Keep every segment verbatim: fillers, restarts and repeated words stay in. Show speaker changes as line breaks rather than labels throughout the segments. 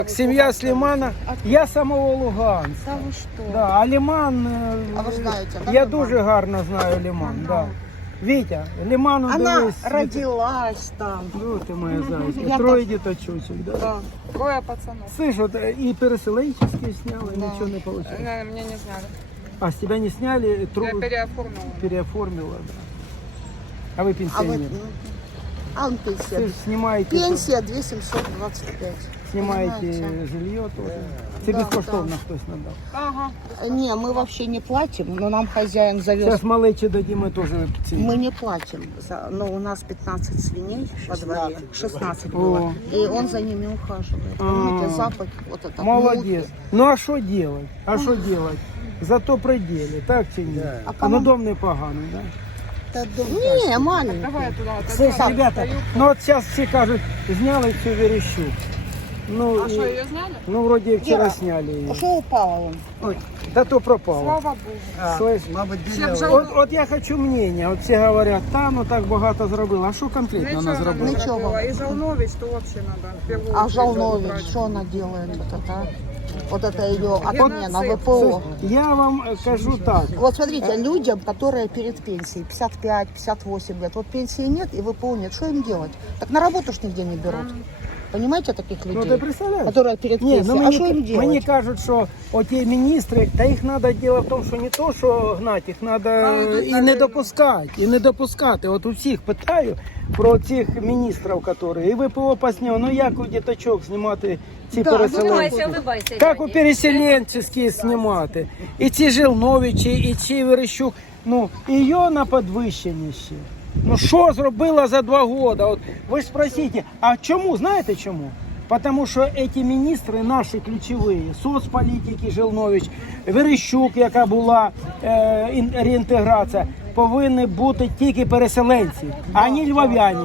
Семья с Лимана. Я з самого Луганська.
Та ви що?
Да, а Лиман, е,
А ви знаєте, да,
я
Лиман?
дуже гарно знаю Лиман. Да. Вітя, Лиману
Она
дивись.
родилась там.
Ну, ти моя зайчка.
Я
Троє діточок, да?
Да. Трое пацанов.
Слышь, вот э, и переселенческие сняли,
Да.
ничего не получилось.
Э, Меня не знали.
А с тебя не сняли, тру...
Я переоформила.
переоформила, да. А вы
А вы...
пенсионер.
А он пенсия.
Вы снимаете,
Пенсия две тысячи семьсот двадцать пять.
снимаете
Понимаете?
жилье тоже. Це
Да,
безкоштовно хтось надав.
Ага. Не, мы вообще не платим, но нам хозяин завез.
Зараз малечі дадімо теж ці.
Мы не платим, за, но у нас пятнадцать свиней во дворе, шестнадцать
О.
было, и он за ними ухаживает. Понимаете,
А.
запах, вот это.
Молодец.
мухи.
Ну а що делать? А що делать? Зато пределі, так чи ні?
А
А
кому?
ну дом непоганий, да?
Не, маленький.
Давай я туда.
Слухай, ребята, ну от зараз всі кажуть, зняли цю верещу. Ну,
А
і-
что, ее сняли?
ну вроде вчера
Да.
сняли її.
Что упало он?
Ой, да то пропало.
Слава Богу.
Слышь,
Все б
от,
жалко.
от я хочу мнення, от всі говорять, та ну так багато зробила. А що конкретно вона
Ничего
зробила?
не
Ничего.
зробила. И Жалнович, что вообще надо в первую
А
очередь
Жалнович,
убрать.
что она делает? Вот это, вот это ее отмена
Геноцид.
ВПО.
Я вам е, кажу так.
Вот смотрите, людям, которые перед пенсией, пятьдесят пять — пятьдесят восемь лет, вот пенсии нет и ВПО нет, что им делать? Так на работу ж нигде не берут. Понимаете таких
Ну
людей,
ти представляєш?
которые перед
Ні,
пенсией?
ну
А что
мені,
им делать?
мені кажуть, що оті міністри, та їх треба діло в тому, що не то, що гнати, їх треба і не допускати, і не допускати. От у всіх питаю про цих міністрів, які, і ВПО посняло, ну як у діточок знімати ці
Да,
переселенці?
улыбайся,
улыбайся.
Як у переселенческие знімати? І ці Жилновичі, і ці Верещук, ну, її на підвищення ще. Ну, що зробила за два роки? От ви ж спросите, а чому? Знаєте чому? Потому що ці міністри наші ключові, соцполітики Жилнович, Верещук, яка була е, ін- реінтеграція, повинні бути тільки переселенці, а не львов'яні.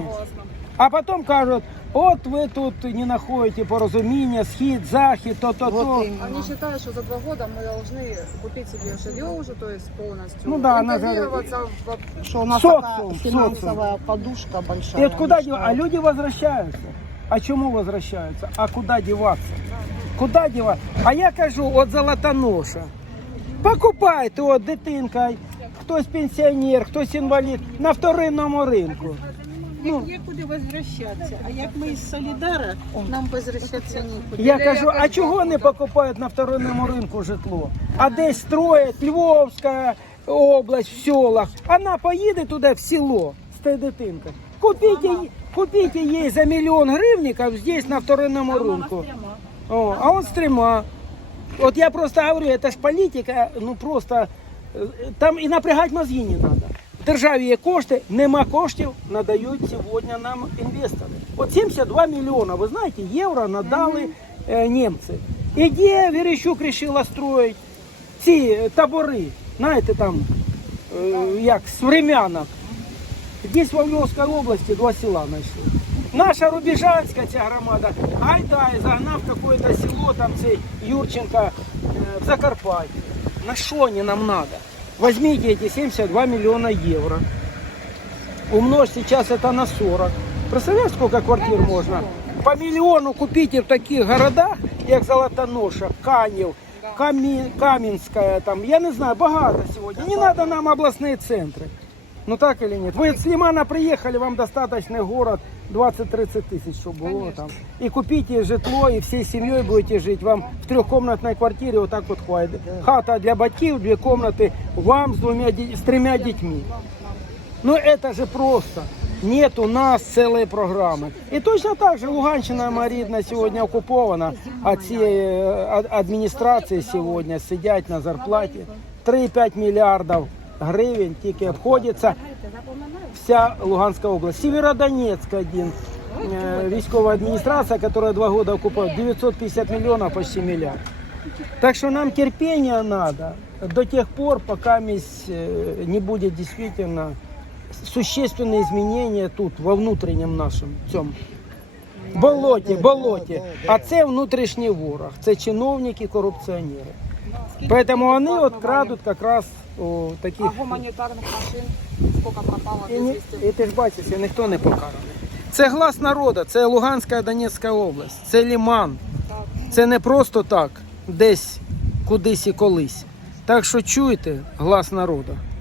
А потім кажуть, от ви тут не знаходите порозуміння, схід, захід, то-то-то.
Вот именно.
Они считают, что за два года мы должны купить себе жилье уже, то есть полностью.
Ну да, она же-
интегрироваться в...
Что у нас
Социум,
такая
социум.
финансовая подушка большая.
И вот куда
мешает.
деваться? А люди возвращаются. А чему возвращаются? А куда деваться? Куда деваться? А я кажу, от Золотоноша. Покупайте, от дитинка, хтось пенсіонер, хтось інвалід, на вторинному ринку.
Ну, є куди возвращатися. А як ми із Солідара, нам возвращатися нікуди.
Я кажу, а чого не покупають на вторинному ринку житло? А десь строять Львовська область в селах. Вона поїде туди в село з тією дитинкою. Купіть, їй- купіть їй за мільйон гривників здесь на вторинному ринку. О, а он с тремя. Вот я просто говорю, это ж політика, ну просто е, там і напрягати мозги не треба. В державі є кошти, нема коштів, надають сьогодні нам інвестори. От сімдесят два мільйона, ви знаєте, євро надали е, німці. І де Верещук вирішила строїти ці е, табори, знаєте, там, е, як, з времянок. Здесь в Львовській області два села знайшли. Наша Рубіжанська ця громада, айда, і загнав якесь село, там цей Юрченко е, в Закарпатті. На що вони нам треба? Возьмите эти семьдесят два миллиона евро, умножь сейчас это на сорок. Представляешь, сколько квартир можно? По миллиону купите в таких городах, як Золотоноша, Канів, Камі... Кам'янська, там, я не знаю, багато сьогодні. Не надо нам областные центры. Ну так или нет? Вы с Лимана приехали, вам достаточный город двадцать-тридцать тысяч, чтобы было там. И купите житло, и всей семьей будете жить. Вам в трехкомнатной квартире вот так вот хватит. Хата для батьків, две комнаты вам с, двумя, с тремя детьми. Ну это же просто. Нет у нас целой программы. И точно так же Луганщина Маридна сегодня оккупована, а ці э, адміністрації сегодня сидять на зарплаті. три-п'ять мільярдів гривень тільки обходиться вся Луганская область. Северодонецк один, э, військовая администрация, которая два года оккупирует, девятьсот пятьдесят миллионов, почти миллиард. Так что нам терпения надо до тех пор, пока э, не будет действительно существенные изменения тут, во внутреннем нашем цьому болоті, болоті. А це внутрішній ворог, це чиновники, корупціонери. Поэтому вони от крадуть якраз о, таких.
А гуманитарных машин сколько пропало
І, ні-
безвісти?
і ти ж бачиш, і ніхто не покараний. Це глас народу, це Луганська, Донецька область, це Лиман. Це не просто так, десь, кудись і колись. Так що чуйте глас народу.